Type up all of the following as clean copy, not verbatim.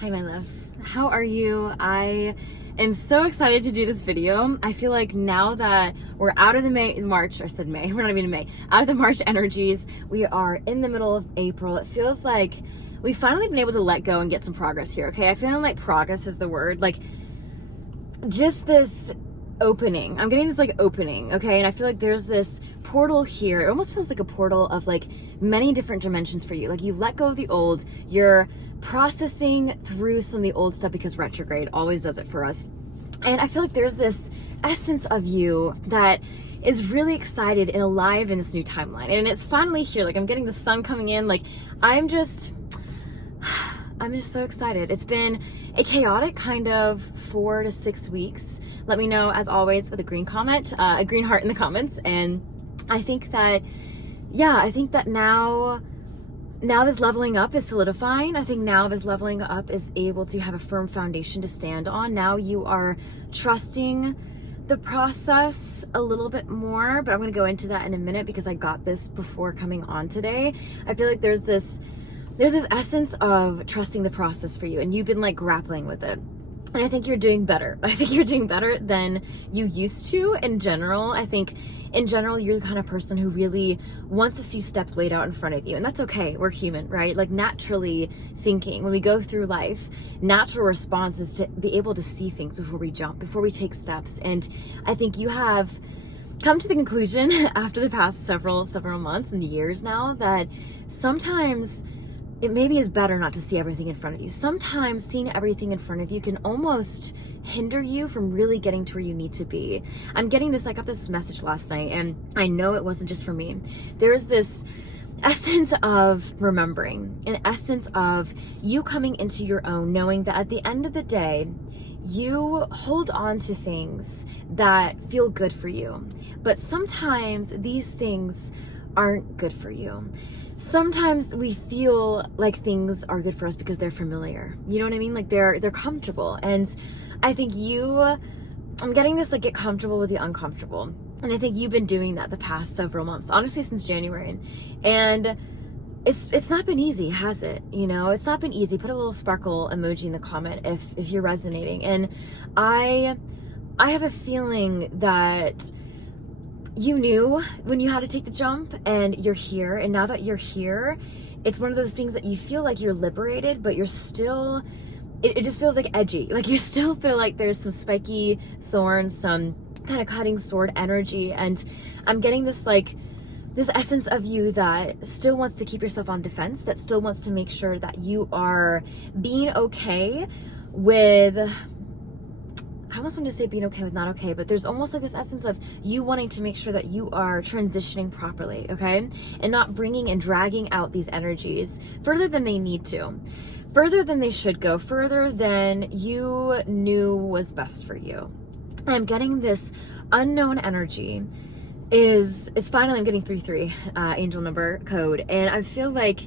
Hi, my love. How are you? I am so excited to do this video. I feel like now that we're out of the March, I said May, we're not even in May, out of the March energies, we are in the middle of April. It feels like we've finally been able to let go and get some progress here, okay? I feel like progress is the word. Like, just this opening. I'm getting this like opening, okay? And I feel like there's this portal here. It almost feels like a portal of like many different dimensions for you. Like you let go of the old, you're processing through some of the old stuff because retrograde always does it for us. And I feel like there's this essence of you that is really excited and alive in this new timeline. And it's finally here. Like I'm getting the sun coming in. Like I'm just so excited. It's been a chaotic kind of 4 to 6 weeks. Let me know, as always, with a green comment, a green heart in the comments. And I think that, now this leveling up is solidifying. I think now this leveling up is able to have a firm foundation to stand on. Now you are trusting the process a little bit more, but I'm going to go into that in a minute because I got this before coming on today. I feel like there's this essence of trusting the process for you, and you've been like grappling with it. And I think you're doing better. I think you're doing better than you used to in general. I think in general, you're the kind of person who really wants to see steps laid out in front of you. And that's okay. We're human, right? Like naturally thinking, when we go through life, natural response is to be able to see things before we jump, before we take steps. And I think you have come to the conclusion after the past several months and years now that sometimes it maybe is better not to see everything in front of you. Sometimes seeing everything in front of you can almost hinder you from really getting to where you need to be. I'm getting this, I got this message last night, and I know it wasn't just for me. There's this essence of remembering, an essence of you coming into your own, knowing that at the end of the day, you hold on to things that feel good for you. But sometimes these things aren't good for you. Sometimes we feel like things are good for us because they're familiar. You know what I mean? Like they're comfortable. And I think I'm getting this like get comfortable with the uncomfortable. And I think you've been doing that the past several months, honestly, since January. And it's not been easy, has it? You know, it's not been easy. Put a little sparkle emoji in the comment if you're resonating. And I have a feeling that you knew when you had to take the jump, and you're here. And now that you're here, it's one of those things that you feel like you're liberated, but you're still, it just feels like edgy. Like you still feel like there's some spiky thorns, some kind of cutting sword energy. And I'm getting this essence of you that still wants to keep yourself on defense, that still wants to make sure that you are being okay with, I almost want to say being okay with not okay, but there's almost like this essence of you wanting to make sure that you are transitioning properly, okay? And not bringing and dragging out these energies further than they need to, further than they should go, further than you knew was best for you. And I'm getting this unknown energy is finally, I'm getting 3-3 angel number code, and I feel like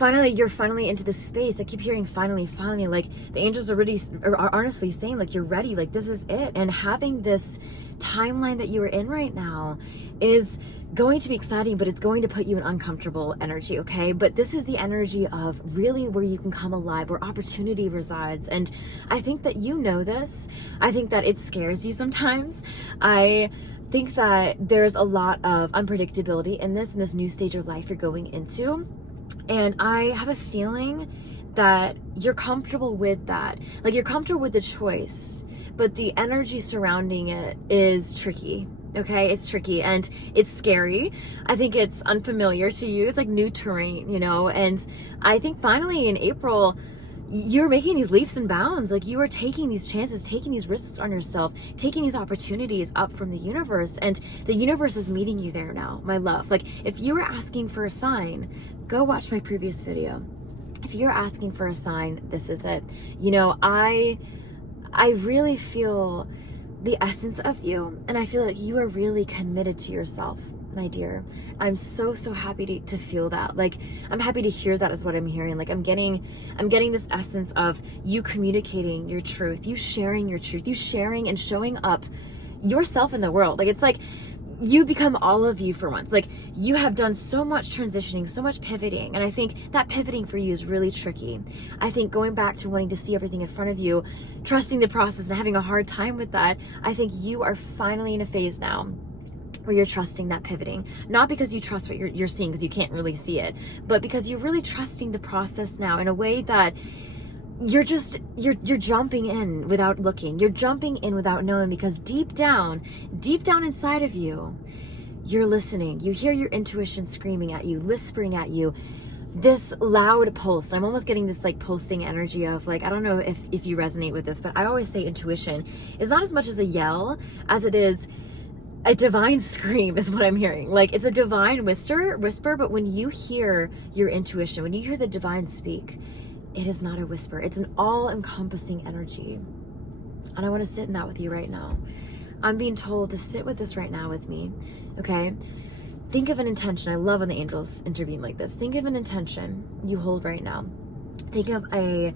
you're finally into this space. I keep hearing finally, like the angels are honestly saying like you're ready, like this is it. And having this timeline that you are in right now is going to be exciting, but it's going to put you in uncomfortable energy, okay? But this is the energy of really where you can come alive, where opportunity resides. And I think that you know this. I think that it scares you sometimes. I think that there's a lot of unpredictability in this new stage of life you're going into. And I have a feeling that you're comfortable with that. Like you're comfortable with the choice, but the energy surrounding it is tricky. Okay, it's tricky and it's scary. I think it's unfamiliar to you. It's like new terrain, you know? And I think finally in April, you're making these leaps and bounds. Like you are taking these chances, taking these risks on yourself, taking these opportunities up from the universe, and the universe is meeting you there now, my love. Like if you were asking for a sign, go watch my previous video. If you're asking for a sign, this is it. You know, I really feel the essence of you, and I feel like you are really committed to yourself, my dear. I'm so happy to feel that. Like I'm happy to hear that is what I'm hearing. Like I'm getting this essence of you communicating your truth, you sharing your truth, you sharing and showing up yourself in the world. Like it's like you become all of you for once. Like, you have done so much transitioning, so much pivoting. And I think that pivoting for you is really tricky. I think going back to wanting to see everything in front of you, trusting the process and having a hard time with that, I think you are finally in a phase now where you're trusting that pivoting. Not because you trust what you're seeing, because you can't really see it, but because you're really trusting the process now in a way that you're jumping in without looking. You're jumping in without knowing, because deep down inside of you, you're listening. You hear your intuition screaming at you, whispering at you, this loud pulse. I'm almost getting this like pulsing energy of like, I don't know if you resonate with this, but I always say intuition is not as much as a yell as it is a divine scream is what I'm hearing. Like, it's a divine whisper, but when you hear your intuition, when you hear the divine speak, it is not a whisper. It's an all-encompassing energy. And I want to sit in that with you right now. I'm being told to sit with this right now with me, okay? Think of an intention. I love when the angels intervene like this. Think of an intention you hold right now. Think of a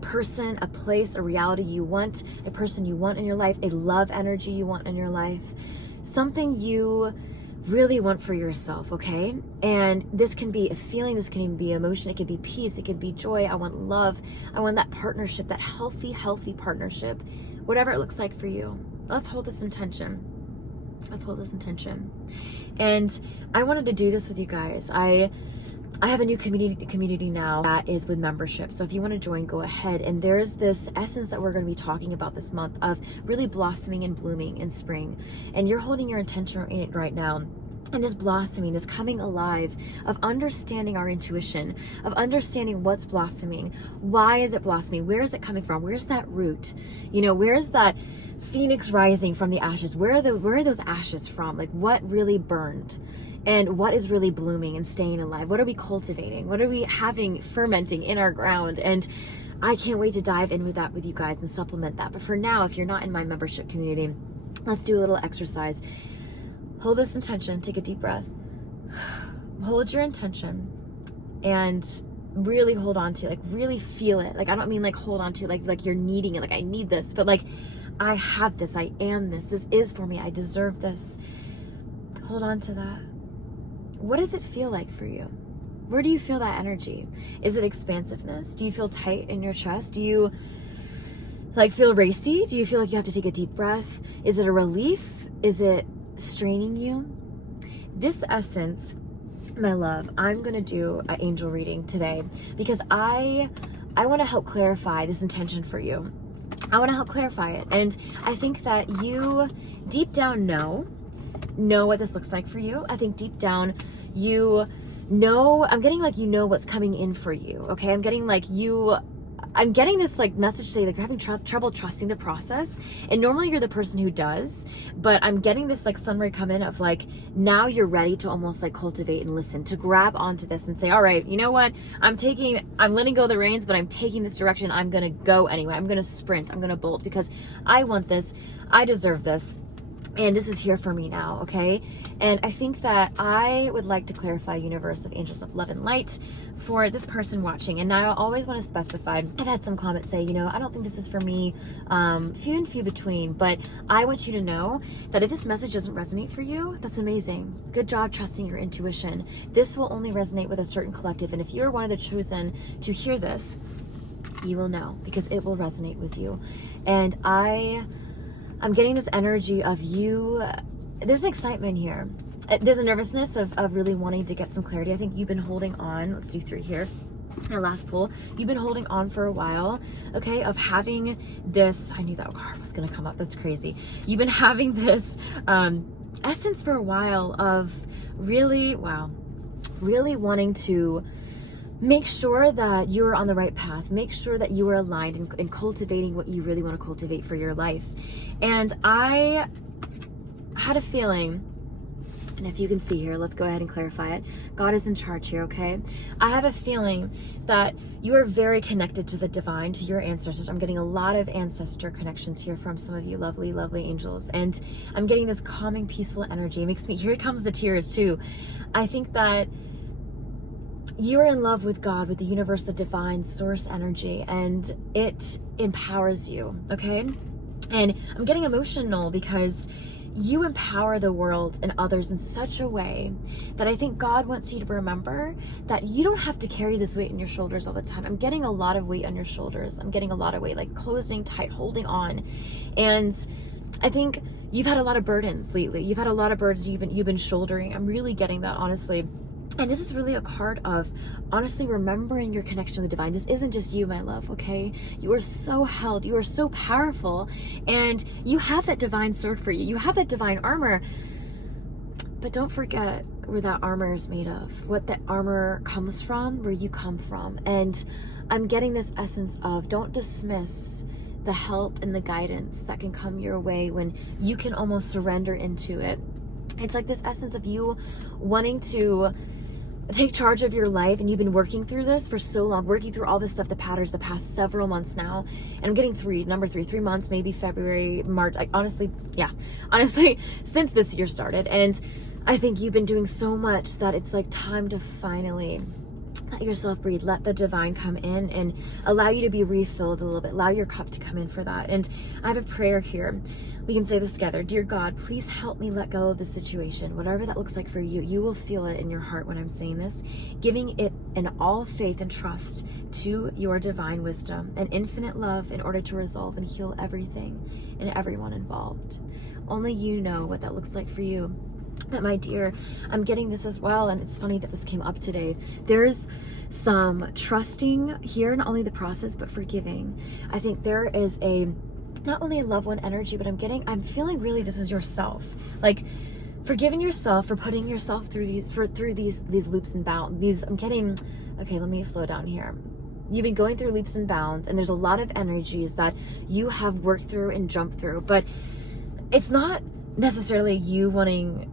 person, a place, a reality you want, a person you want in your life, a love energy you want in your life, something you really want for yourself, okay? And this can be a feeling, this can even be emotion, it could be peace, it could be joy. I want love, I want that partnership, that healthy partnership, whatever it looks like for you. Let's hold this intention. Let's hold this intention. And I wanted to do this with you guys. I have a new community now that is with membership. So if you want to join, go ahead. And there's this essence that we're going to be talking about this month of really blossoming and blooming in spring. And you're holding your intention in it right now. And this blossoming, this coming alive of understanding our intuition, of understanding what's blossoming. Why is it blossoming? Where is it coming from? Where's that root? You know, where's that phoenix rising from the ashes? Where are those ashes from? Like, what really burned? And what is really blooming and staying alive? What are we cultivating? What are we having fermenting in our ground? And I can't wait to dive in with that with you guys and supplement that. But for now, if you're not in my membership community, let's do a little exercise. Hold this intention, take a deep breath. Hold your intention and really hold on to it, like really feel it. Like, I don't mean like hold on to like you're needing it, like I need this, but like I have this, I am this is for me, I deserve this. Hold on to that. What does it feel like for you? Where do you feel that energy? Is it expansiveness? Do you feel tight in your chest? Do you like feel racy? Do you feel like you have to take a deep breath? Is it a relief? Is it straining you? This essence, my love, I'm gonna do an angel reading today because I want to help clarify this intention for you. I want to help clarify it, and I think that you deep down know what this looks like for you. I think deep down you know, I'm getting like you know what's coming in for you, okay? I'm getting this like message today, like you're having trouble trusting the process, and normally you're the person who does, but I'm getting this like sun ray come in of like, now you're ready to almost like cultivate and listen, to grab onto this and say, all right, you know what, I'm letting go of the reins, but I'm taking this direction. I'm gonna go anyway. I'm gonna sprint, I'm gonna bolt, because I want this, I deserve this, and this is here for me now, okay? And I think that I would like to clarify universe of angels of love and light for this person watching. And now I always want to specify, I've had some comments say, you know, I don't think this is for me, few and few between, but I want you to know that if this message doesn't resonate for you, that's amazing. Good job trusting your intuition. This will only resonate with a certain collective. And if you're one of the chosen to hear this, you will know, because it will resonate with you. And I'm getting this energy of you. There's an excitement here. There's a nervousness of really wanting to get some clarity. I think you've been holding on. Let's do 3 here. Our last pull. You've been holding on for a while, okay, of having this. I knew that card was going to come up. That's crazy. You've been having this essence for a while of really wanting to make sure that you're on the right path. Make sure that you are aligned in cultivating what you really want to cultivate for your life. And I had a feeling, and if you can see here, let's go ahead and clarify it. God is in charge here, okay? I have a feeling that you are very connected to the divine, to your ancestors. I'm getting a lot of ancestor connections here from some of you lovely, lovely angels. And I'm getting this calming, peaceful energy. It makes me, here comes the tears too. I think that you're in love with God, with the universe, the divine source energy, and it empowers you, okay? And I'm getting emotional because you empower the world and others in such a way that I think God wants you to remember that you don't have to carry this weight on your shoulders all the time. I'm getting a lot of weight on your shoulders. I'm getting a lot of weight, like closing tight, holding on. And I think you've had a lot of burdens lately. You've had a lot of burdens you've been shouldering. I'm really getting that, honestly. And this is really a card of honestly remembering your connection with the divine. This isn't just you, my love, okay? You are so held. You are so powerful. And you have that divine sword for you. You have that divine armor. But don't forget where that armor is made of. What that armor comes from, where you come from. And I'm getting this essence of don't dismiss the help and the guidance that can come your way when you can almost surrender into it. It's like this essence of you wanting to take charge of your life, and you've been working through this for so long, working through all this stuff, the patterns, the past several months now. And I'm getting number 3 months, maybe February, March. Honestly, since this year started. And I think you've been doing so much that it's like time to finally let yourself breathe, let the divine come in and allow you to be refilled a little bit, allow your cup to come in for that. And I have a prayer here. We can say this together. Dear God, please help me let go of the situation, whatever that looks like for you. You will feel it in your heart when I'm saying this, giving it in all faith and trust to your divine wisdom and infinite love in order to resolve and heal everything and everyone involved. Only you know what that looks like for you. But my dear, I'm getting this as well, and it's funny that this came up today. There's some trusting here, not only the process, but forgiving. I think there is not only a loved one energy, but I'm feeling really this is yourself. Like forgiving yourself for putting yourself through these loops and bounds. Okay, let me slow down here. You've been going through leaps and bounds, and there's a lot of energies that you have worked through and jumped through, but it's not necessarily you wanting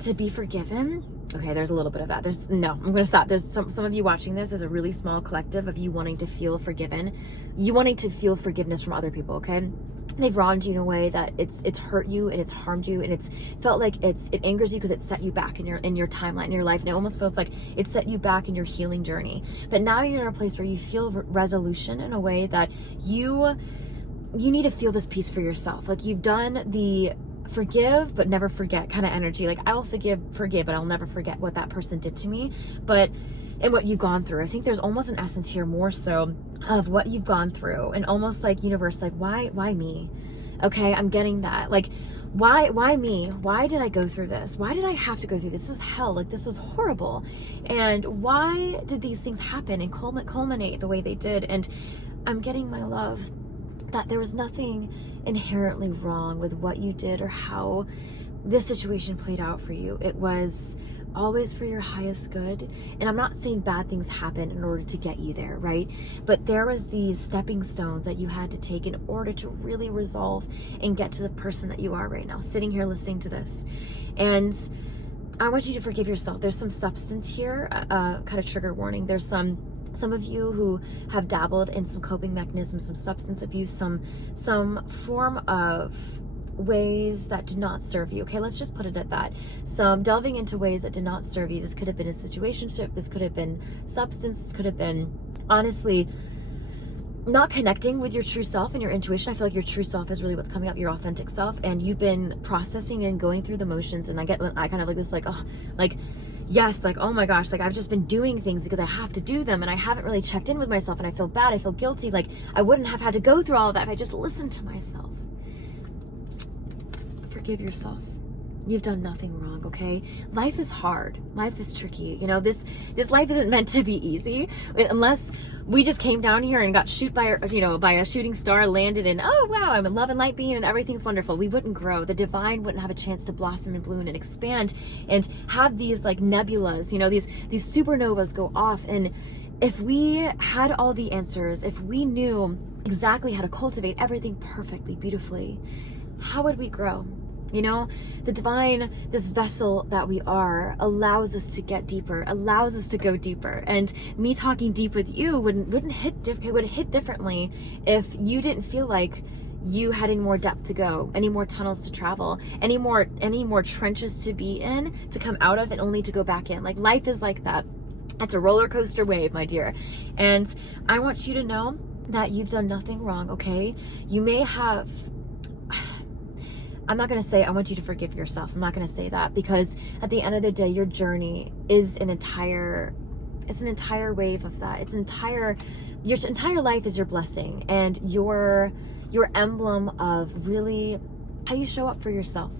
to be forgiven. Okay, there's a little bit of that. I'm going to stop. There's some of you watching this. There's a really small collective of you wanting to feel forgiven. You wanting to feel forgiveness from other people, okay? They've wronged you in a way that it's hurt you and it's harmed you, and it's felt like it angers you because it set you back in your timeline in your life, and it almost feels like it set you back in your healing journey. But now you're in a place where you feel resolution in a way that you need to feel this peace for yourself. Like you've done the forgive but never forget kind of energy. Like I will forgive, but I'll never forget what that person did to me. But and what you've gone through. I think there's almost an essence here more so of what you've gone through, and almost like universe, like why me? Okay, I'm getting that. Like why me? Why did I go through this? Why did I have to go through this? This was hell. Like this was horrible. And why did these things happen and culminate the way they did? And I'm getting, my love, that there was nothing inherently wrong with what you did or how this situation played out for you. It was always for your highest good. And I'm not saying bad things happen in order to get you there, right? But there was these stepping stones that you had to take in order to really resolve and get to the person that you are right now, sitting here listening to this. And I want you to forgive yourself. There's some substance here, kind of trigger warning. There's some of you who have dabbled in some coping mechanisms, some substance abuse, some form of ways that did not serve you. Okay, let's just put it at that. Some delving into ways that did not serve you. This could have been a situationship. This could have been substance. This could have been, honestly, not connecting with your true self and your intuition. I feel like your true self is really what's coming up, your authentic self, and you've been processing and going through the motions. And I kind of like this, like, oh, like, yes, like, oh my gosh, like I've just been doing things because I have to do them, and I haven't really checked in with myself, and I feel bad, I feel guilty, like I wouldn't have had to go through all of that if I just listened to myself. Forgive yourself. You've done nothing wrong, okay? Life is hard. Life is tricky. You know, this life isn't meant to be easy unless we just came down here and got shot by a shooting star, landed in, oh wow, I'm a love and light being and everything's wonderful. We wouldn't grow. The divine wouldn't have a chance to blossom and bloom and expand and have these like nebulas, you know, these supernovas go off. And if we had all the answers, if we knew exactly how to cultivate everything perfectly, beautifully, how would we grow? You know, the divine, this vessel that we are, allows us to get deeper, allows us to go deeper. And me talking deep with you wouldn't hit it would hit differently if you didn't feel like you had any more depth to go, any more tunnels to travel, any more trenches to be in, to come out of, and only to go back in. Like life is like that. It's a roller coaster wave, my dear. And I want you to know that you've done nothing wrong, okay? You may have, I'm not going to say, I want you to forgive yourself. I'm not going to say that, because at the end of the day, your journey is an entire wave of that. Your entire life is your blessing, and your emblem of really how you show up for yourself.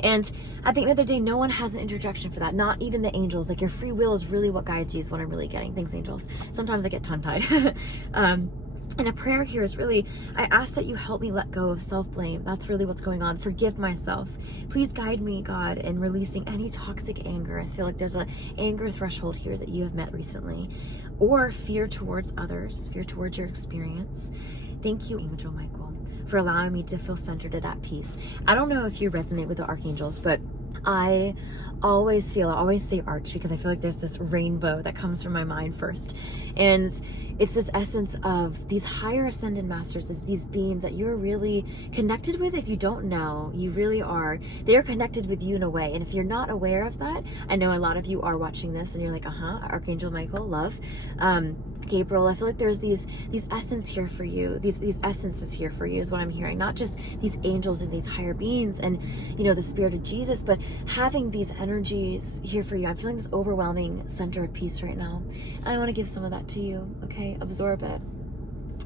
And at the end of the day, no one has an interjection for that. Not even the angels. Like, your free will is really what guides you, is what I'm really getting. Thanks, angels. Sometimes I get tongue-tied. And a prayer here is really, I ask that you help me let go of self-blame. That's really what's going on. Forgive myself. Please guide me, God, in releasing any toxic anger. I feel like there's an anger threshold here that you have met recently, or fear towards others, fear towards your experience. Thank you, Angel Michael, for allowing me to feel centered and at peace. I don't know if you resonate with the archangels, but I always say arch, because I feel like there's this rainbow that comes from my mind first. And it's this essence of these higher ascended masters, is these beings that you're really connected with. If you don't know, you really are. They are connected with you in a way. And if you're not aware of that, I know a lot of you are watching this and you're like, Archangel Michael, love. Gabriel, I feel like there's these essence here for you. These essences here for you is what I'm hearing. Not just these angels and these higher beings and, you know, the spirit of Jesus, but having these energies here for you. I'm feeling this overwhelming center of peace right now. And I want to give some of that to you. Okay, absorb it.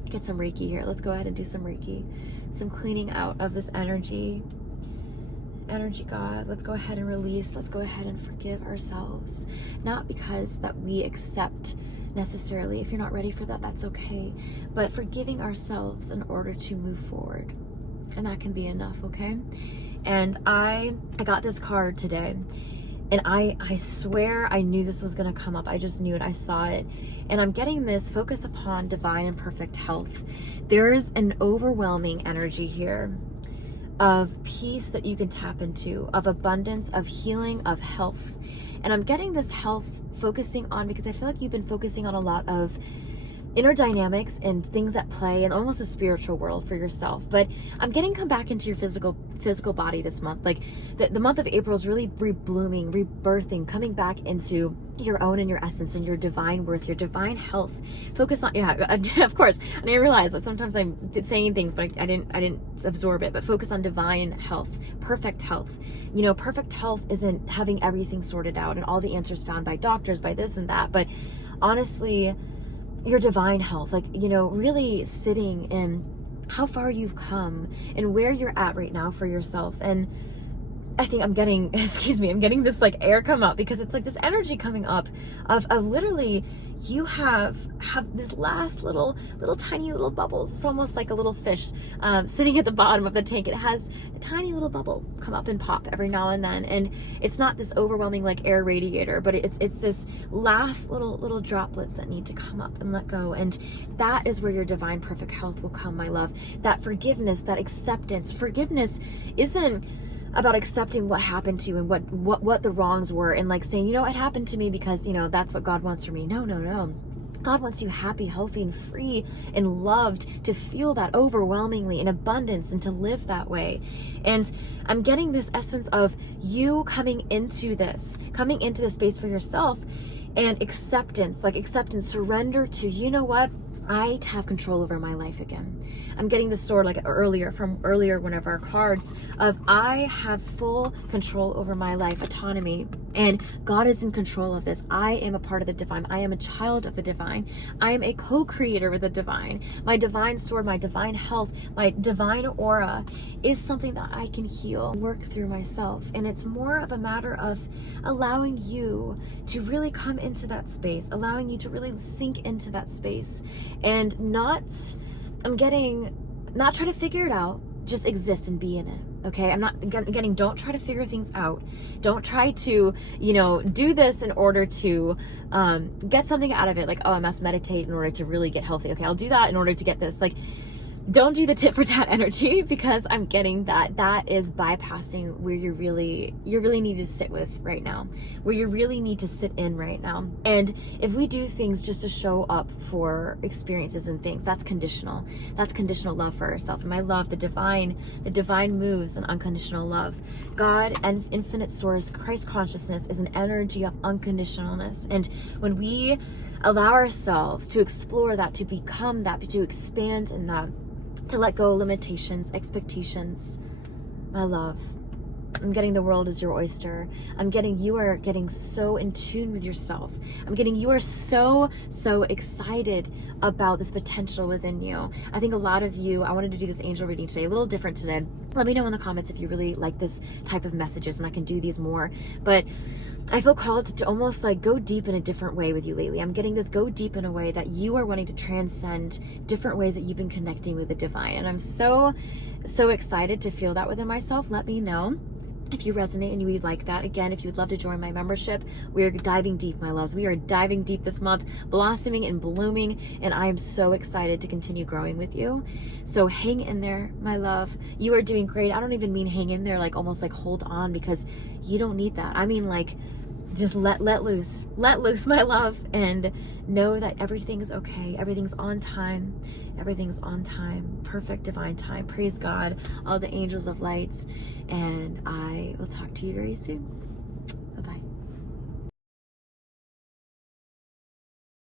Get some Reiki here. Let's go ahead and do some Reiki. Some cleaning out of this energy. God, let's go ahead and release. Let's go ahead and forgive ourselves. Not because that we accept necessarily. If you're not ready for that, that's okay. But forgiving ourselves in order to move forward. And that can be enough, okay? And I got this card today. And I swear I knew this was going to come up. I just knew it. I saw it. And I'm getting this focus upon divine and perfect health. There's an overwhelming energy here of peace that you can tap into, of abundance, of healing, of health. And I'm getting this health focusing on, because I feel like you've been focusing on a lot of inner dynamics and things at play and almost a spiritual world for yourself. But I'm getting come back into your physical body this month. Like the month of April is really reblooming, rebirthing, coming back into your own and your essence and your divine worth, your divine health. Focus on, of course. And I realize that sometimes I'm saying things, but I didn't absorb it. But focus on divine health, perfect health. You know, perfect health isn't having everything sorted out and all the answers found by doctors, by this and that. But honestly, your divine health, like, you know, really sitting in how far you've come and where you're at right now for yourself. And I think I'm getting this like air come up, because it's like this energy coming up of literally you have this last little tiny little bubbles. It's almost like a little fish sitting at the bottom of the tank. It has a tiny little bubble come up and pop every now and then, and it's not this overwhelming like air radiator, but it's this last little droplets that need to come up and let go. And that is where your divine perfect health will come, my love. That forgiveness, that acceptance. Forgiveness isn't about accepting what happened to you and what the wrongs were, and like saying, you know, it happened to me because, you know, that's what God wants for me. No. God wants you happy, healthy, and free and loved, to feel that overwhelmingly in abundance and to live that way. And I'm getting this essence of you coming into this space for yourself, and acceptance, surrender to, you know what? I have control over my life again. I'm getting the sword like earlier, one of our cards, of I have full control over my life, autonomy, and God is in control of this. I am a part of the divine. I am a child of the divine. I am a co-creator with the divine. My divine sword, my divine health, my divine aura is something that I can heal, work through myself. And it's more of a matter of allowing you to really come into that space, allowing you to really sink into that space. And not try to figure it out, just exist and be in it. Okay, don't try to figure things out. Don't try to, you know, do this in order to get something out of it. Like, oh, I must meditate in order to really get healthy. Okay, I'll do that in order to get this. Like, don't do the tit for tat energy, because I'm getting that is bypassing where you really need to sit with right now, where you really need to sit in right now. And if we do things just to show up for experiences and things, that's conditional. That's conditional love for ourselves. And my love, the divine moves in unconditional love. God and infinite source, Christ consciousness, is an energy of unconditionalness. And when we allow ourselves to explore that, to become that, to expand in that, to let go of limitations, expectations, my love. I'm getting the world is your oyster. I'm getting you are getting so in tune with yourself. I'm getting you are so excited about this potential within you. I think a lot of you, I wanted to do this angel reading today, a little different today. Let me know in the comments if you really like this type of messages and I can do these more. But I feel called to almost like go deep in a different way with you lately. I'm getting this go deep in a way that you are wanting to transcend different ways that you've been connecting with the divine. And I'm so excited to feel that within myself. Let me know if you resonate and you would like that. Again, if you'd love to join my membership, we are diving deep, my loves. We are diving deep this month, blossoming and blooming, and I am so excited to continue growing with you. So hang in there, my love. You are doing great. I don't even mean hang in there like almost like hold on, because you don't need that. I mean like just let loose, my love, and know that everything is okay. Everything's on time. Everything's on time. Perfect divine time. Praise God, all the angels of lights, and I will talk to you very soon.